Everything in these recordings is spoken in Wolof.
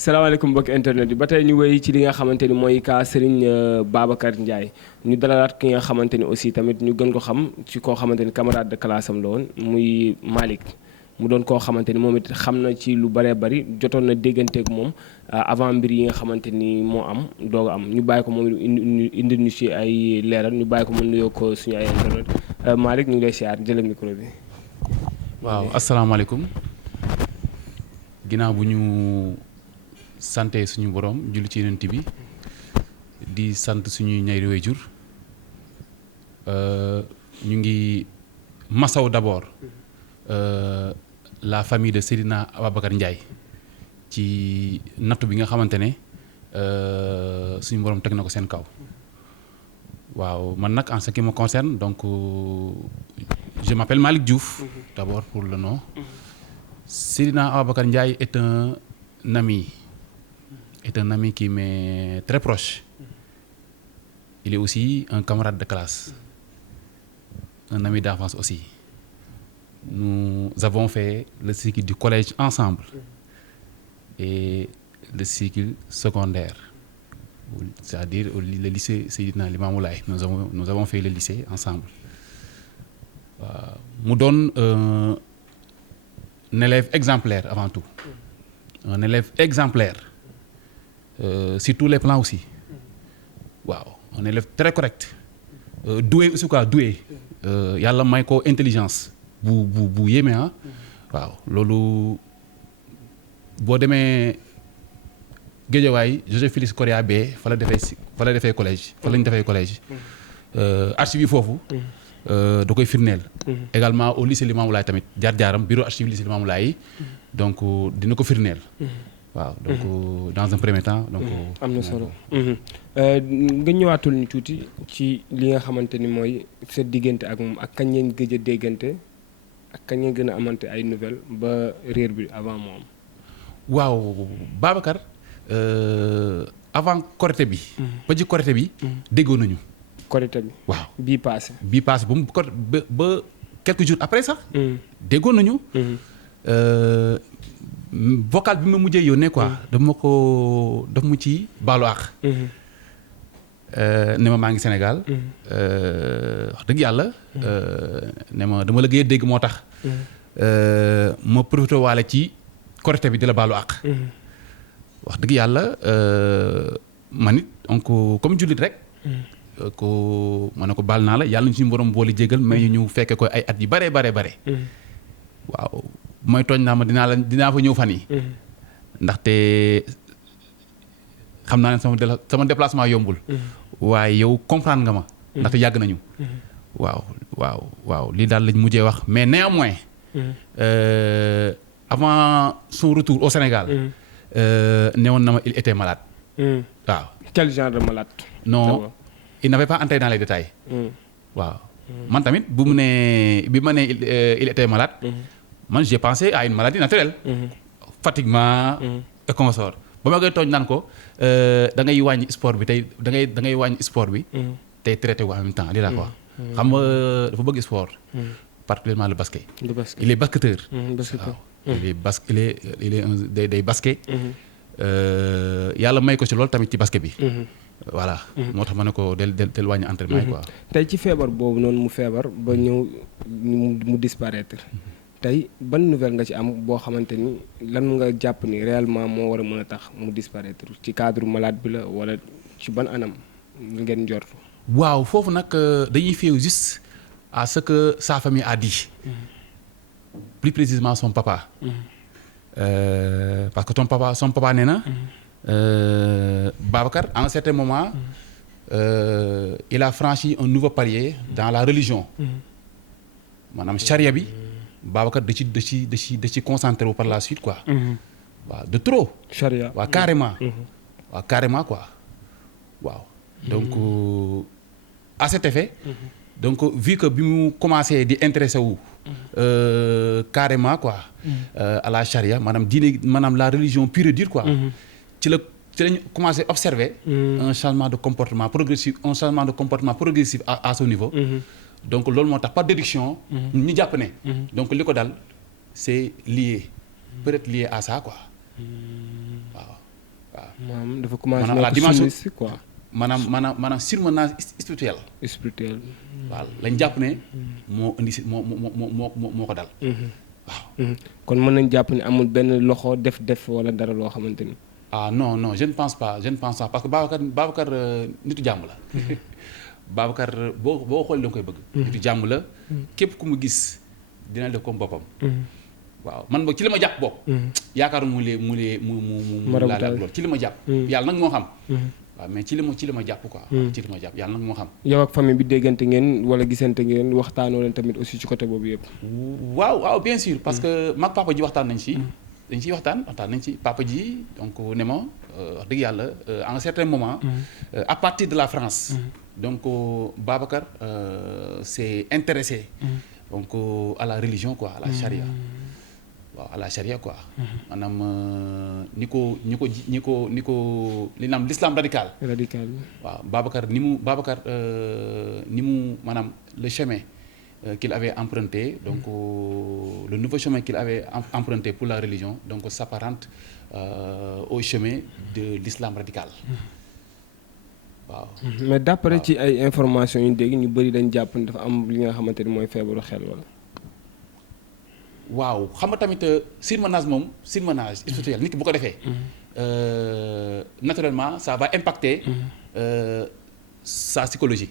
salaamaaleykum mbokki internet bi ba tey ñu wéy ci li nga xamante ni mooy kaa Serigne Babacar Ndiaye ñu dalalaat ki nga xamante ni aussi tamit ñu gën ko xam ci koo xamante ni camarade de classe am la woon muy Malick mu doon koo xamante ni moom it xam na ci lu bëree bëri jotoon na dégganteeg moom avant mbir yi nga xamante ni moo am doog am ñu bàyyi ko moom indi ñu ci ay leeral ñu bàyyi ko mu nuyoo ko suñu ay internet Malick ñu ngi lay siyaar jëlal micro bi. waaw asalaamaaleykum ginnaaw bu ñu sante suñu borom julli ci yonent bi di sant suñuy ñaari waajur ñu ngi masaw d'abord la famille de Seydina Ababacar Ndiaye ci nattu bi nga xamante ne suñu borom teg na ko seen kaw waaw man nag en ce qui me concerne donc je m'appelle Malick Diouf d'abord pour le nom. Seydina Ababacar Ndiaye est un ami qui m'est très proche. Il est aussi un camarade de classe, un ami d'enfance aussi. Nous avons fait le cycle du collège ensemble et le cycle secondaire, c'est-à-dire le lycée Seydina Limamou Laye. Nous avons fait le lycée ensemble. Mu doon un élève exemplaire avant tout. Un élève exemplaire sur tous les plans aussi. Waaw un élève très correct. Doué aussi quoi, doué. Yàlla may ko intelligence bu yéeme ah. waaw loolu boo demee Guédiawaye Joseph Félix Correa B fa la defee collège. fa lañ defee collège. archive yi foofu. da koy firndeel. également au lycée Limamou Laye tamit jaar-jaaram bureau archive lycée Limamou Laye donc dina ko firndeel. waaw donc dans un premier temps donc. am na solo. nga ñëwaatul ñu tuuti ci li nga xamante ni mooy sa diggante ak moom ak kañ ngeen gëj a déggante ak kañ ngeen gën a amante ay nouvelles ba réer bi avant moom. waaw Babacar avant Korité bi. ba ci Korité bi. déggoo nañu. Korité bi waaw bii passé ba mu ba quelques jours après sax. déggoo nañu. vocal bi ma mujjee yónnee quoi. daf mu ci baalu àq. ne ma maa ngi Sénégal. wax dëgg yàlla. ne ma dama la gëj a dégg moo tax. ma profité waale ci Korité bi di la baalu àq. wax dëgg yàlla man it donc comme jullit rek. ma ne ko baal naa la yàlla ñu suñu borom boole jégal mais ñu fekke ko ay at yi bare. waaw mooy tooñ naa ma dinaa fa ñëw fan yi. ndaxte xam naa ne sama déplacement yombul. waaye yow comprendre nga ma. ndaxte yàgg nañu. waaw lii daal lañ mujjee wax mais néanmoins. avant son retour au Sénégal. newoon na ma il était malade. waaw. quel genre de malade. non il n'avait pas entré dans les détails. waaw man tamit bi ma nee il était malade. man j'ai pensé à une maladie naturelle. fatiguement. et consort ba ma koy tooñ naan ko da ngay wàññi sport bi tey da ngay wàññi sport bi. tey traité ko en même temps lii laa ko wax. xam nga dafa bëgg sport. particulièrement le basket. Il est basketteur. Il est day basket. yàlla may ko ci loolu tamit ci basket bi. voilà moo tax ma ne ko del wàññi entraînement yi quoi. tey ci feebar boobu noonu mu feebar ba ñëw mu disparaître tey ban nouvelle nga ci am boo xamante ni lan nga jàpp ni réellement moo war a mën a tax mu disparaître ci cadre malade bi la wala ci ban anam ngeen njort. waaw foofu nag dañuy féew juste à ce que sa famille a dit. plus précisément son papa. Parce que son papa nee na. Babacar à un certain moment. Il a franchi un nouveau palier dans la religion. maanaam charia bi. Babacar da ci concentré wu par la suite quoi. waaw de trop. charia waaw carrément. waaw carrément quoi waaw. donc à cet effet. donc vu que bi mu commencé di intéressé wu. carrément quoi. à la charia maanaam la religion pure et dure quoi. ci lañu commencé observer. un changement de comportement progressif à son niveau. donc loolu moo tax par déduction. ñu jàpp ne. donc li ko dal c'est lié peut-être lié à ça quoi. waaw waaw. maanaam dafa commencé maanaam la dimension quoi. maanaam surmenage spirituel. spirituel. waaw lañ jàpp ne moo indi si moo ko dal. waaw. kon mën nañ jàpp ne amul benn loxo def wala dara loo xamante ni. ah non je ne pense pas parce que Babacar nitu jàmm la. Babacar boo xoolee da nga koy bëgg. nitu jàmm la. képp ku mu gis dina def comme boppam. waaw man boog ci li ma jàpp bopp. yaakaar mu laal lool ci li ma jàpp. yàlla nag moo xam. waaw mais ci li ma jàpp quoi. ci li ma jàpp yàlla nag moo xam. yow ak famille bi déggante ngeen wala gisante ngeen waxtaanoo leen tamit aussi ci côté boobu yëpp. waaw bien sûr parce que mag papa ji waxtaan nañ ci. dañ ciy waxtaan nañ ci papa ji donc ne ma wax dëgg yàlla à un certain moment. à partir de la France. donc Babacar s'est intéressé. donc à la religion quoi à la charia. waaw à la charia quoi. maanaam ni naan l'islam radical. waaw Babacar ni mu maanaam le chemin qu'il avait emprunté donc le nouveau chemin qu'il avait emprunté pour la religion donc s'apparente au chemin de l'islam radical. waaw. mais d'après ci ay informations yu dégg ñu bëri dañ jàpp ne dafa am li nga xamante ni mooy feebaru xel wala. waaw xam nga tamit surmenage spirituel nit ki bu ko defee. naturellement ça va impacter. sa psychologie.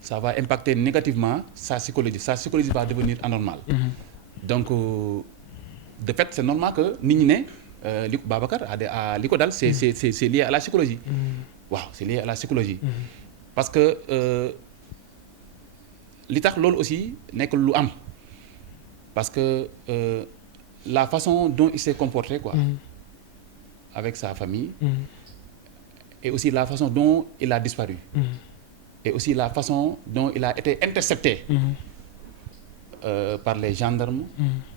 ça va impacter négativement sa psychologie va devenir anormale. donc de fait c'est normal que nit ñi ne li ko Babacar li ko dal c'est lié à la psychologie. waaw c'est lié à la psychologie. parce que li tax loolu aussi nekk lu am. parce que la façon dont il s'est comporté quoi. avec sa famille. et aussi la façon dont il a disparu. et aussi la façon dont il a été intercepté. par les gendarmes.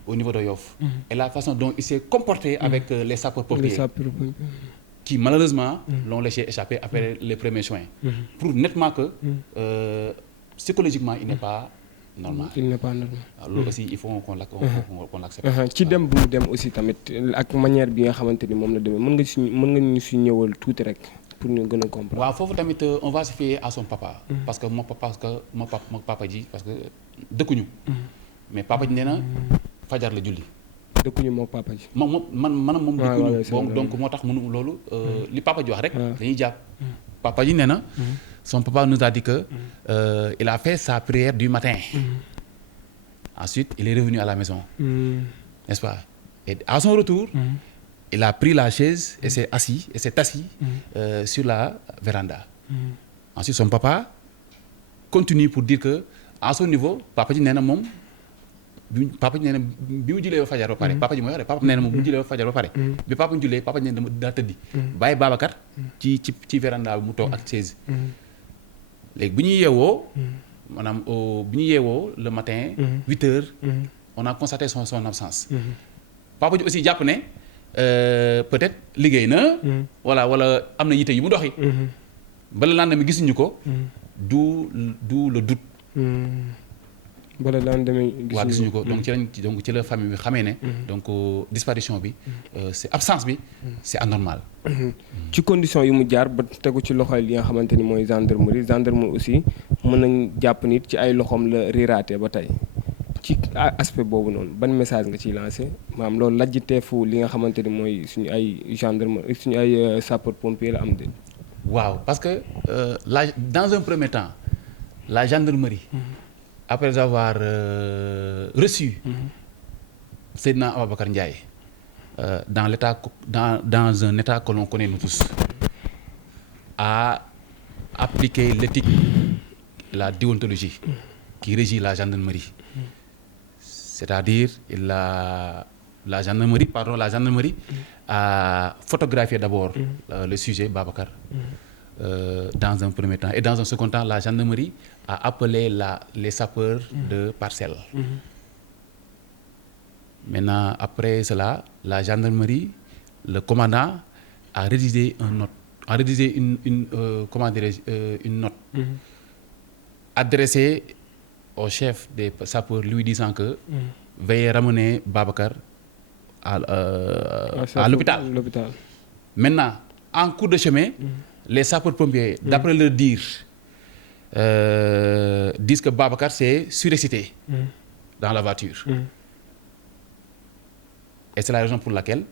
au niveau de Yoff. et la façon dont il s'est comporté avec les sapeurs-pompiers. qui malheureusement l'ont laissé échapper après les premiers soins. prouve nettement que psychologiquement il n'est pas normal. waaw loolu aussi il faut qu'on l'accepte. ci dem bu mu dem aussi tamit ak manière bi nga xamante ni moom la demee mën nga ñu si ñëwal tuuti rek pour ñu gën a comprendre. waaw foofu tamit on va se fier à son papa. parce que mon papa ji parce que dëkkuñu. mais papa ji nee na fajar la julli. dëkkuñu moom papa ji. moom dëkkuñu. donc moo tax mënu loolu. li papa ji wax rek. dañuy jàpp. papa ji nee na. son papa nous a dit que il a fait sa prière du matin. Ensuite il est revenu à la maison. N'est-ce pas? Et à son retour. Il a pris la chaise et s'est assis sur la véranda. Ensuite son papa continue pour dire que à son niveau papa ji nee na moom. papa ji nee na bi mu jullee ba fajar ba pare. papa ji mooy wax rek papa nee na moom bi mu jullee ba fajar ba pare. bi papa ñu jullee papa ji nee na daa tëddi. bàyyi Babacar ci véranda bi mu toog ak chaise. léegi bi ñu yeewoo. maanaam bi ñu yeewoo le matin. 8 heures. on a constaté son absence. papa ji aussi jàpp ne peut-être liggéey na. wala am na yite yu mu doxi. ba le lendemain gisuñu ko. du le doute. ba le lendemain gisuñu ko donc ci la famille bi xamee ne. donc disparition bi c'est absence bi c'est anormal. ci condition yu mu jaar ba tegu ci loxoy li nga xamante ni mooy gendarmerie aussi mën nañ jàpp nit ci ay loxoom la riiraate ba tey ci aspect boobu noonu ban message nga ciy lancé maanaam loolu lajjiteefu li nga xamante ni mooy suñu ay gendarmerie suñu ay sapeur pompier la am de. waaw parce que dans un premier temps la gendarmerie. après avoir reçu Seydina Ababacar Ndiaye dans un état que l'on connaît nous tous, a appliqué l'éthique, la déontologie qui régit la gendarmerie. C'est-à-dire la gendarmerie a photographié d'abord le sujet Babacar. Dans un premier temps et dans un second temps la gendarmerie a appelé les sapeurs de Parcelles. Maintenant après cela la gendarmerie le commandant a rédigé une note adressée au chef des sapeurs lui disant que veuillez ramener Babacar à l'hôpital. Maintenant, en cours de chemin, les sapeurs-pompiers, d'après leur dire, disent que Babacar s'est surexcité dans la voiture. Et c'est la raison pour laquelle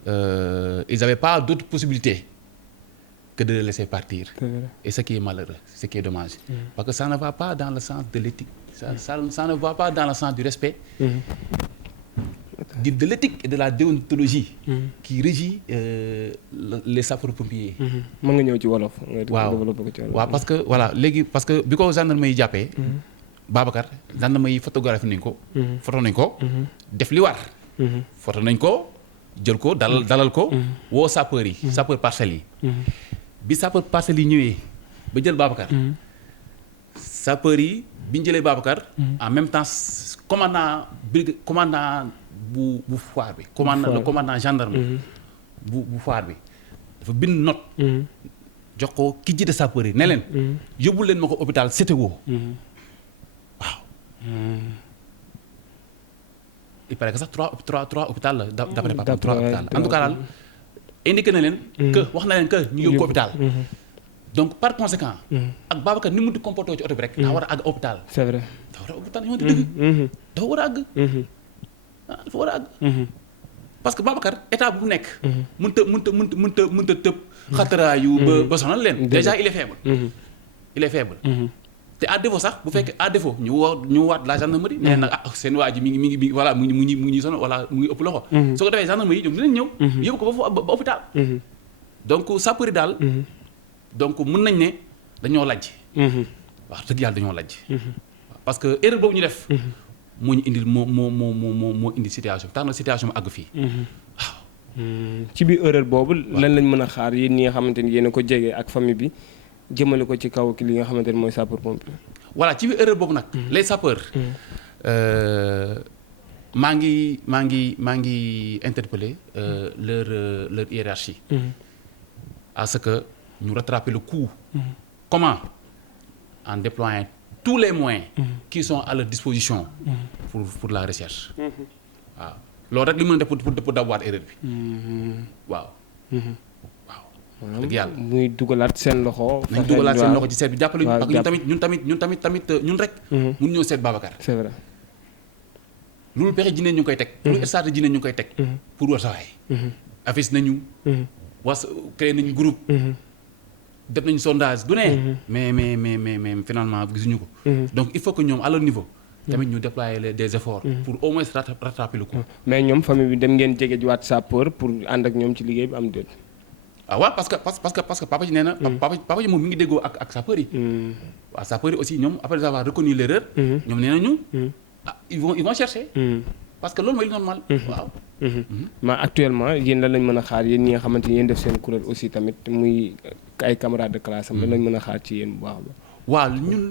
ils n'avaient pas d'autre possibilité que de le laisser partir. Et ce qui est malheureux, ce qui est dommage. Parce que ça ne va pas dans le sens de l'éthique. Ça ne va pas dans le sens du respect de l'éthique et de la déontologie qui régit les sapeurs-pompiers. mën nga ñëw ci wolof. waaw parce que voilà léegi parce que bi ko gendarme yi jàppee. Babacar gendarme yi photographie nañ ko. photo nañ ko. def li war. photo nañ ko jël ko dalal ko. woo sapeur yi. sapeur parcelles yi. bi sapeur parcelles yi ñëwee ba jël Babacar. sapeur yi bi ñu jëlee Babacar. en même temps commandant bu foire bi. le commandant gendarme. bu foire bi dafa bind note. jox ko ki jiite sapeur yi ne leen. yóbbu leen ma ko hôpital CTO. waaw. il paraît que sax trois hôpital la d'après papa 3 hôpital la en tout cas daal indiqué na leen. que wax na leen que ñu yóbbu ko hôpital. donc par conséquent. ak Babacar ni mu di comporté ci oto bi rek. daa war a àgg hôpital. c'est vrai daa war a hôpital ñu dëgg. dafa war a àgg. dafa war a àgg. parce que Babacar état bu nekk. mënta tëb. xataraayu ba sonal leen. déjà il est faible. il est faible. te à défaut sax bu fekkee à défaut ñu waat la gendarmerie. nee nag seen waa ji mi ngi voilà mu ngi sonal wala mu ngi ëpp loxo. soo ko defee gendarmerie ñoom dinañ ñëw. yóbbu ko ba hôpital. donc sapeur yi daal. donc mën nañ ne dañoo lajj. wax dëgg yàlla dañoo lajj. parce que erreur boobu ñu def. moo ñu indil moo indi situation tax na situation mu àgg fii. waaw. ci biir erreur boobu. lan lañ mën a xaar yéen ñi nga xamante ni yéen a ko jege ak famille bi jëmale ko ci kaw ki li nga xamante ni mooy sapeur pompier. voilà ci biir erreur boobu nag. les sapeurs. maa ngi interpeller leur hiérarchie. à ce que ñu rattraper le coup. Comment? En déployant tous les moyens qui sont à leur disposition pour la recherche. waaw loolu rek li mën a def pour dawaat erreur bi. waaw. waaw. dëgg yàlla muy dugalaat seen loxo. nañ dugalaat seen loxo ci seet bi jàppale ñu. parce que ñun rek. mun ñoo seet Babacar. c'est vrai. loolu pexe jinne ñu ngi koy teg. loolu stratégie jinne ñu ngi koy teg. pour war sawaay. affiche nañu. créé nañu groupe. def nañu sondage du ne. mais finalement gisuñu ko. donc il faut que ñoom à leur niveau. tamit ñu déployer des efforts. pour au moins rattraper le coup. mais ñoom famille bi dem ngeen jege jiwaat sapeur pour ànd ak ñoom ci liggéey bi am déet. waaw parce que papa ji nee na. papa ji moom mi ngi déggoo ak sapeur yi. waaw sapeur yi aussi ñoom après avoir reconnu l'erreur. ñoom nee nañu. ils vont chercher. parce que loolu mooy normal. waaw. mais actuellement yéen lan lañ mën a xaar yéen ñi nga xamante ni yéen def seen kuréel aussi tamit muy ay camarades de classe am lan lañ mën a xaar ci yéen bu baax a baax. waaw ñun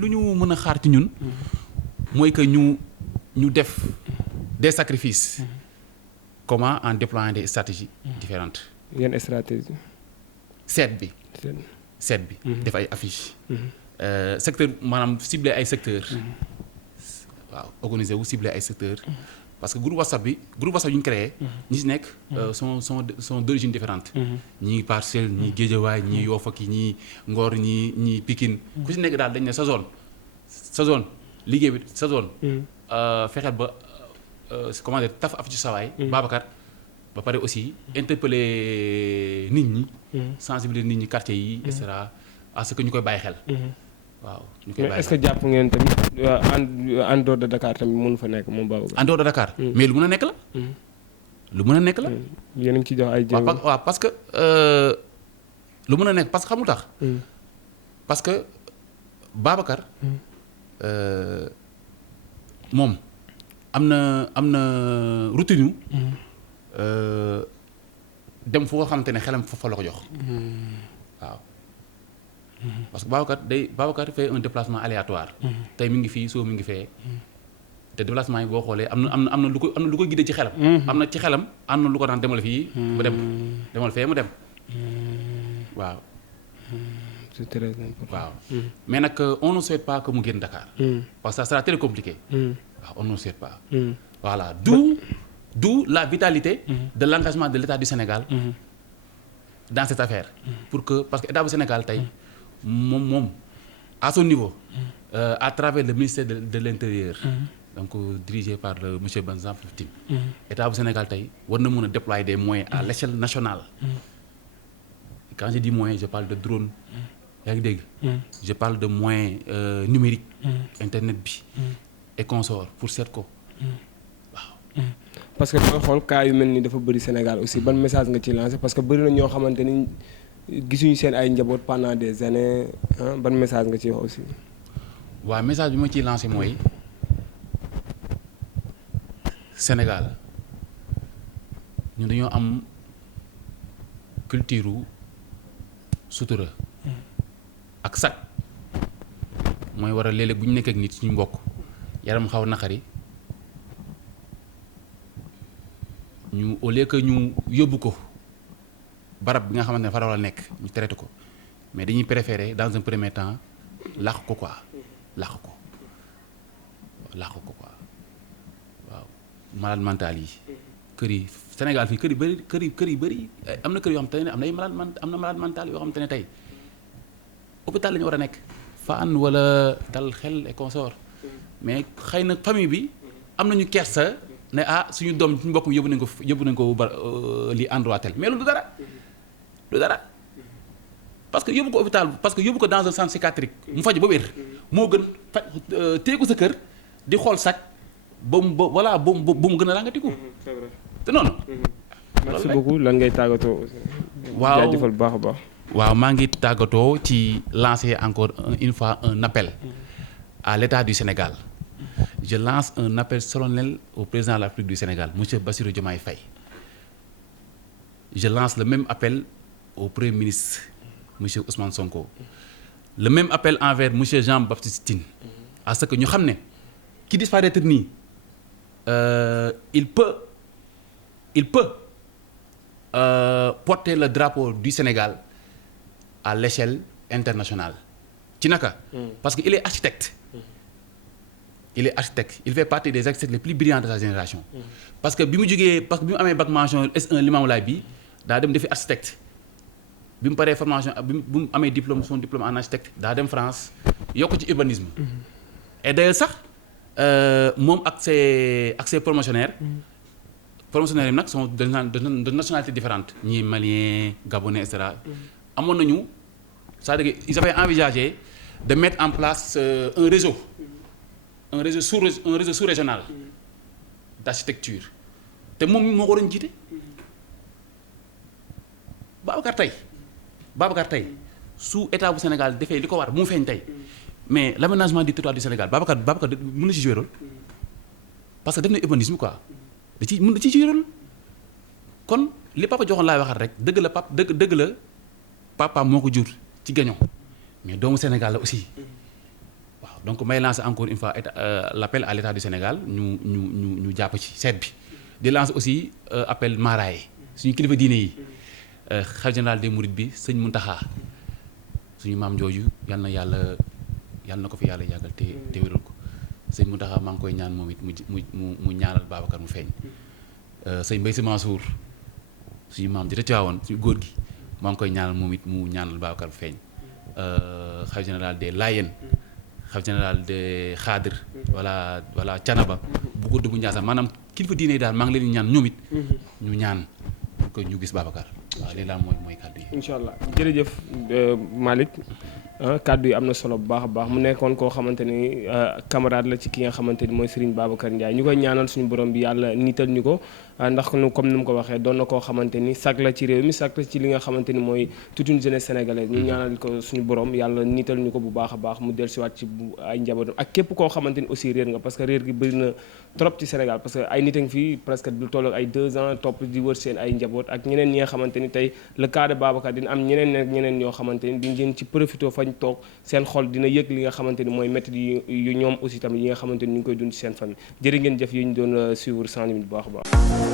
lu ñu mën a xaar ci ñun. mooy que ñu def des sacrifices. comment en déployant des stratégies différentes. yan stratégie. seet bi. def ay affiches. secteur maanaam cibler ay secteurs. waaw organiser wu cibler ay secteurs. parce que groupe WhatsApp yu ñu créé. ñi ci nekk sont d'origine différente. ñii Parcelles ñii Guédiawaye ñii Yoff ak ñii Ngor ñii Pikine. ku ci nekk daal dañ ne sa zone liggéey bi sa zone. fexeel ba comment dire taf af ci sawaay. Babacar ba pare aussi interpeller nit ñi. sensibiliser nit ñi quartier yi et cetera à ce que ñu koy bàyyi xel. waaw ñu koy bàyyi xel mais est-ce que jàpp ngeen tamit en dehors de Dakar tamit mënu fa nekk moom Babacar. en dehors de Dakar. mais lu mën a nekk la. lu mën a nekk la. yéen a ngi ci jox ay jéego. waaw parce que lu mën a nekk parce que xamul tax. parce que Babacar. moom am na routine dem foo xamante ne xelam fa la ko jox. waaw parce que Babacar fait un déplacement aléatoire. tey mi ngi fii soo mi ngi fee. te déplacement yi boo xoolee am na lu ko guidé ci xelam. am na ci xelam am na lu ko daan demal fii mu dem demal fee mu dem waaw. c'est très important. waaw mais nag on ne souhaite pas que mu génn Dakar. parce que ça sera très compliqué. waaw on ne souhaite pas. voilà d'où la vitalité. de l'engagement de l'État du Sénégal. dans cette affaire. Pour que parce que état bu Sénégal tey moom à son niveau. À travers le ministère de l'Intérieur. Donc dirigé par le monsieur Banzan Fiftim. État bu Sénégal tey war na mën a déployer des moyens à l'échelle nationale. Quand je dis moyens je parle de drone. yaa ngi dégg. je parle de moyens numériques. internet bi. et consorts pour seet ko waaw. parce que booy xool cas yu mel ni dafa bëri Sénégal aussi ban message nga ci lancé parce que bëri na ñoo xamante ni gisuñu seen ay njaboot pendant des années ban message nga ci wax aussi. waaw message bi ma ciy lancé mooy Sénégal ñu dañoo am culture sutura ak sac mooy waral léeg-léeg bu ñu nekk ak nit suñu mbokk yaram xaw naqari ñu au lieu que ñu yóbbu ko barab bi nga xamante ne fa la nekk ñu traité ko mais dañuy préférer dans un premier temps làq ko quoi làq ko quoi waaw malade mental yi kër yi Sénégal fii kër yi bëri am na kër yoo xam te ne am na malade mental yoo xam te ne tey hôpital la ñu war a nekk Fann wala dal xel et consort mais xëy na famille bi am nañu kersa ne suñu doom suñu mbokk mi yóbbu nañ ko lii endroit tel mais loolu du dara parce que yóbbu ko hôpital parce que yóbbu ko dans un centre psychiatrique mu faj ba wér moo gën faj téye ko sa kër di xool sax ba mu gën a ràngatiku. c'est vrai te noonu. merci beaucoup lan ngay tàggatoo aussi. waaw jaajëfal baax a baax. waaw maa ngi tàggatoo ci lancer encore une fois un appel à l'État du Sénégal. Je lance un appel solennel au président de la République du Sénégal, M. Bassirou Diomaye Faye. Je lance le même appel au Premier ministre, M. Ousmane Sonko. Le même appel envers M. Jean-Baptiste Tine. À ce que nous savons qui disparaître ni, il peut porter le drapeau du Sénégal à l'échelle internationale. Tinaka, parce qu'il est architecte. Il fait partie des architectes les plus brillants de sa génération. Parce que bi mu amee bac mention S1 Limamoulaye bi daa dem defi architecte bi mu paree formation bi mu amee son diplôme en architecte daa dem France yokk ci urbanisme. Et d'ailleurs sax moom ak ses promotionnaires yi nag sont de nationalités différentes ñii maliens gabonais et cetera. amoon nañu c'est-à-dire ils avaient envisagé de mettre en place un réseau sous-régional d'architecture te moom moo ko doon jiite Babacar tey su état bu Sénégal defee li ko war mu feeñ tey mais l'aménagement du territoire du Sénégal Babacar mën na ci jouer rôle parce que def na urbanisme quoi mën na ci jouer rôle kon li papa joxoon laay waxat rek dëgg la papa moo ko jur ci gaño mais doomu Sénégal la aussi. Donc may lancer encore une fois l'appel à l'État du Sénégal ñu jàpp ci seet bi di lancer aussi appel maaraay suñu kilifa diine yi xalifa général des mourides bi sëñ Mountakha suñu maam jooju yal na ko fi yàlla yàggal te wéral ko sëñ Mountakha maa ngi koy ñaan moom it mu ñaanal Babacar mu feeñ sëñ Mbaye Sy Mansour suñu maam ji da Tiwaawoon suñu góor gi maa ngi koy ñaanal moom it mu ñaanal Babacar mu feeñ xalifa général des Layènes xalifa général de Xaadir wala Canaba bu ko dugg Ndiassane maanaam kilifa diine yi daal maa ngi leen di ñaan ñoom it ñu ñaan pour que ñu gis Babacar waaw lii daal mooy kàddu yi. incha allah jërëjëf Malick kàddu yi am na solo bu baax a baax mu nekkoon koo xamante ni camarade la ci ki nga xamante ni mooy Serigne Babacar Ndiaye ñu koy ñaanal suñu borom bi yàlla niital ñu ko ndax comme ni mu ko waxee doon na koo xamante ni sag la ci réew mi sag la ci li nga xamante ni mooy toute une jeunesse sénégalaise ñu ñaanal ko suñu borom yàlla niital ñu ko bu baax a baax mu dellusiwaat ci ay njabootam ak képp koo xamante ni aussi réer nga parce que réer gi bëri na trop ci Sénégal parce que ay nit a ngi fii presque lu toll ay 2 ans topp di wër seen ay njaboot ak ñeneen ñi nga xamante ni tey le cas de Babacar dina am ñeneen ñoo xamante ni di ngeen ci profité fañ toog seen xol dina yëg li nga xamante ni mooy métti yu ñoom aussi tamit yi nga xamante ni ñu ngi koy dund ci seen famille jërë ngeen jëf yi ñu doon suivre sans limite bu baax a baax